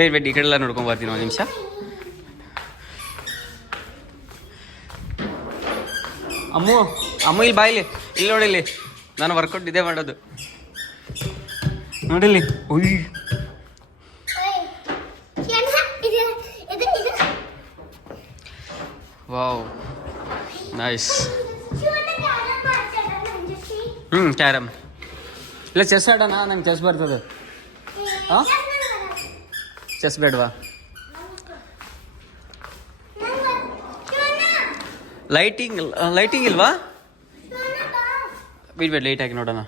Wait ಈ ಕಡೆ ಎಲ್ಲ ನೋಡ್ಕೊಂಡು ಬರ್ತೀನಿ ಒಂದು ನಿಮಿಷ. ಅಮ್ಮು ಇಲ್ಲಿ ಬಾ ಇಲ್ಲಿ ನೋಡಿಲ್ಲಿ, ನಾನು ವರ್ಕೌಟ್ ಇದೇ ಮಾಡೋದು ನೋಡಿಲ್ಲಿ. ಉಯ್ ವಾವ್ ನೈಸ್. ಕ್ಯಾರಮ್ ಇಲ್ಲ ಚೆಸ್ ಆಡೋಣ, ನಂಗೆ ಚೆಸ್ ಬರ್ತದೆ. ಹಾಂ ಚೆಸ್ ಬೇಡವಾ? ಲೈಟಿಂಗ್ ಇಲ್ವಾ? ಬಿಡ್ಬೇಡ, ಲೈಟ್ ಹಾಕಿ ನೋಡೋಣ.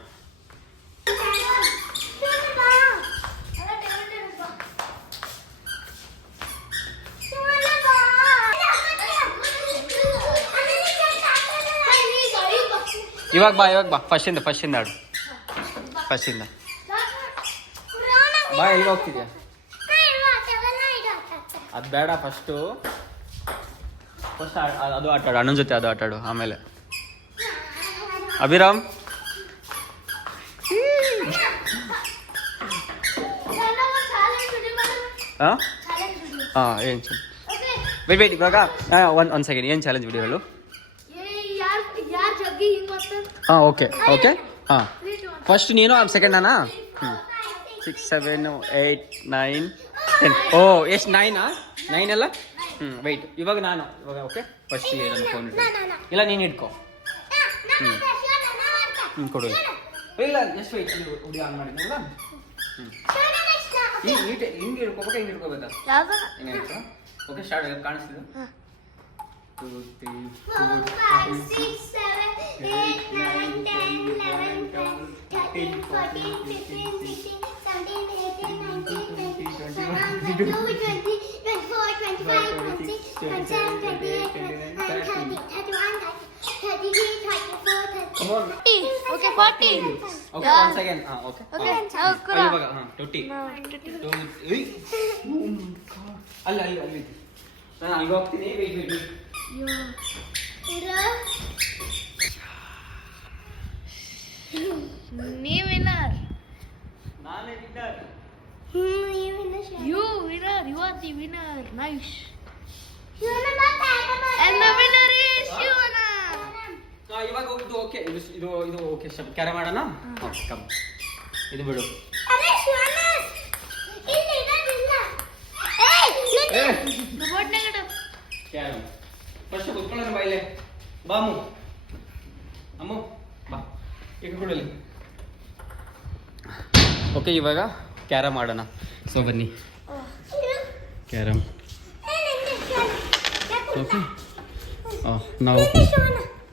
ಇವಾಗ ಬಾ ಫಸ್ಟಿಂದ ಆಡು. ಫಸ್ಟಿಂದ ಬಾ. ಎಲ್ಲಿ ಹೋಗ್ತಿದ್ಯಾ? ಅದು ಬೇಡ, ಫಸ್ಟ್ ಅದು ಆಟಾಡು, ಅಣ್ಣನ ಜೊತೆ ಅದು ಆಟಾಡು. ಆಮೇಲೆ ಅಭಿರಾಮ್ ಹಾಂ ಏನು ವೇಟ್ ಇವಾಗ ಒಂದು ಸೆಕೆಂಡ್, ಏನು ಚಾಲೆಂಜ್ ವಿಡಿಯೋ ಹೇಳು. ಹಾಂ ಓಕೆ ಹಾಂ ಫಸ್ಟ್ ನೀನು, ಸೆಕೆಂಡ್ ನಾನಾ? 6 7 8 9 10. ಓ ಎಷ್ಟು 9 ಅಲ್ಲ? ವೆಯ್ಟ್ ಇವಾಗ ಓಕೆ ಫಸ್ಟ್ ನನ್ನ ಫೋನ್ ಇಲ್ಲ, ನೀನು ಇಟ್ಕೋ. ಕೊಡು. ಇಲ್ಲ ಎಷ್ಟು ವೆಯ್ಟ್ ಹುಡಿ ಆನ್ ಮಾಡಿದ್ನಲ್ಲ. ಹಿಂಗೆ ಹಿಡ್ಕೋಬೇಕಾ, ಹಿಂಗೆ ಹಿಡ್ಕೋಬೇಕಾ? ಹಿಂಗೆ ಹಿಡ್ಕೋ. Okay start. ಕಾಣಿಸ್ತಿದೆ. 2 3 4 5 6 7 8 9 10 11 12 13 14 15 16 17 18 19 20 21 22 24 25 26 27 28 29 30 31 32 34 35. Okay 40. Okay one second. Okay. ಇವಾಗ 20. ಅಲ್ಲಿ ನಾನು ಅಲ್ಲಿ ಹೋಗ್ತೀನಿ. ವೆಯ್ಟ್ ನೀ ವಿನ್ನರ್. ನಾನೇ winner. You winner. You are the winner. Nice. And the winner is Shivana. ಇವಾಗ ಇದು ಓಕೆ, ಇದು ಓಕೆ. ಕ್ಯಾರಮ್ ಮಾಡೋಣ. ಓಕೆ ಕಮ್, ಇದು ಬಿಡು. Carrom first ಕುತ್ಕೊಳ್ಳೋಣ. ಬಾಯಿಲೆ ಬಾ ಅಮ್ಮು ಬಾ, ಈಗ ಕೊಡಲಿ. ಓಕೆ ಇವಾಗ ಕ್ಯಾರಮ್ ಆಡೋಣ. ಸೊ ಬನ್ನಿ ಕ್ಯಾರಮ್. ಓಕೆ ನಾವು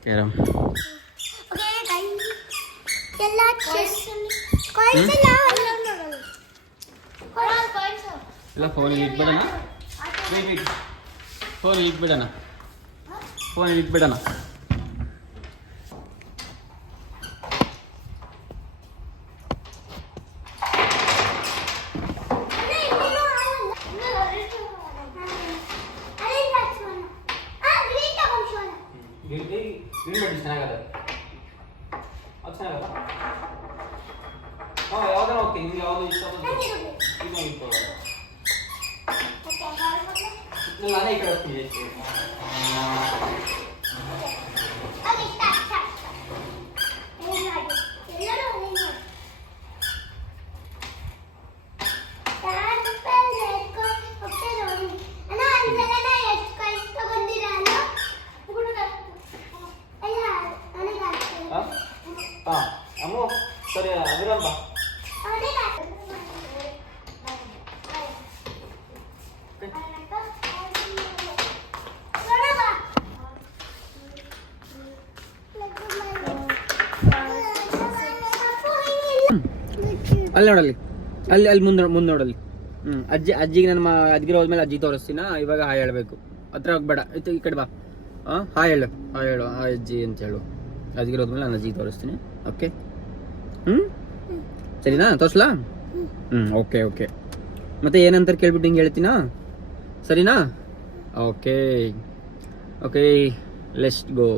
ಕ್ಯಾರಮ್ ಇಲ್ಲ ಫೋನಲ್ಲಿ ಇಟ್ಬಿಡೋಣ. ಫೋನಲ್ಲಿ ಇಟ್ಬಿಡೋಣ. ಚೆನ್ನಾಗದ ಅದು ಚೆನ್ನಾಗದ. ಹಾಂ ಯಾವ್ದಾರ ಹೋಗ್ತೀನಿ, ನಿಮ್ಗೆ ಯಾವುದು ಇಷ್ಟ ನಾನೇ ಈ ಕಡೆ ಹೋಗ್ತೀನಿ. ಅಮ್ಮು ಸರಿ ಅಭಿರಾಮ್ ಬಾ. ಅಲ್ಲಿ ನೋಡಲ್ಲಿ, ಅಲ್ಲಿ ಮುಂದೆ ನೋಡಲ್ಲಿ. ಅಜ್ಜಿಗೆ ನನ್ನ ಅದ್ಗಿರ ಹೋದ್ಮೇಲೆ ಅಜ್ಜಿ ತೋರಿಸ್ತೀನ. ಇವಾಗ ಹಾಯ್ ಹೇಳಬೇಕು. ಹತ್ರ ಹೋಗ್ಬೇಡ, ಈ ಕಡೆ ಬಾ. ಹಾಯ್ ಹೇಳು ಹಾಯ್ ಅಜ್ಜಿ ಅಂತ ಹೇಳು. ಅದ್ಗಿರ ಹೋದ್ಮೇಲೆ ನಾನು ಅಜ್ಜಿಗೆ ತೋರಿಸ್ತೀನಿ. ಓಕೆ ಸರಿನಾ? ತೋರಿಸ್ಲಾ? ಓಕೆ ಮತ್ತೆ ಏನಂತಾರೆ ಕೇಳ್ಬಿಟ್ಟು ಹಿಂಗೆ ಹೇಳ್ತೀನಾ? ಸರಿನಾ? Okay let's go.